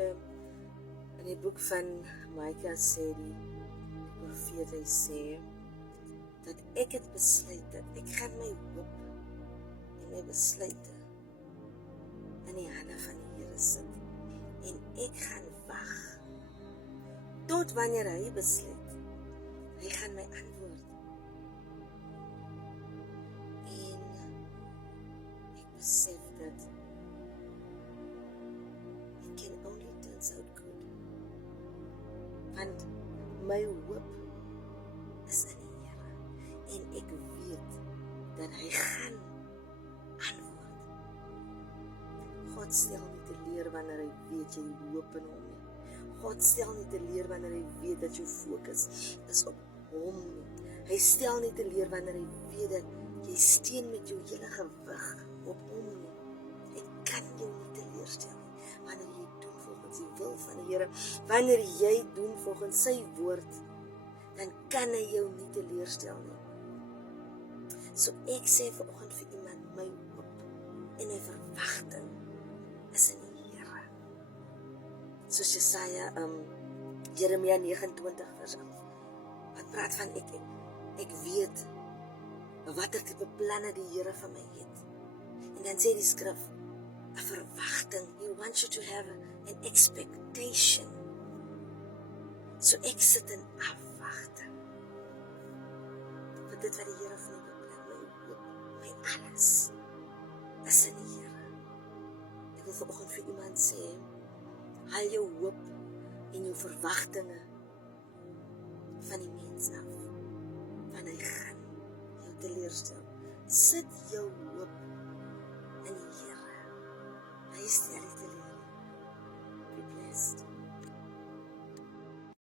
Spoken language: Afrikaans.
in die boek van Micah sê die profeet, hy sê, dat ek het besluit, dat ek gaan my hoop en my besluite in die hande van die Here sit, en ek gaan wag, tot wanneer hy besluit, hy gaan my antwoord, en ek besef dat it can only turn out good, want my hoop is in die Here, en ek weet dat hy gaan antwoord. God stel nie teleur wanneer hy weet jy hoop in hom nie. God stel nie teleur wanneer hy weet dat jou fokus is op hom nie. Hy stel nie teleur wanneer hy weet dat jy steun met jou hele gewig op hom nie. Hy kan jou nie teleurstel nie, wanneer jy doen volgens die wil van die Here, wanneer jy doen volgens sy woord, dan kan hy jou nie teleurstel nie. So ek sê vanoggend vir iemand, my hoop en my verwagting is in die Here. Soos Jesaja, Jeremia 29 vers 8, wat praat van ek weet watter tipe planne die Here van my het. En dan sê die skrif, 'n verwagting. He wants you to have an expectation. So ek sit in afwagting vir dit wat die Here vir my beplan, my hoop, my alles is in die Here. Ek wil vanoggend vir iemand sê, haal jou hoop en jou verwagtinge van die mens af, want hy gaan jou teleurstel. Sit jou hoop in die Here. Hy stel nie teleur nie. Be blessed.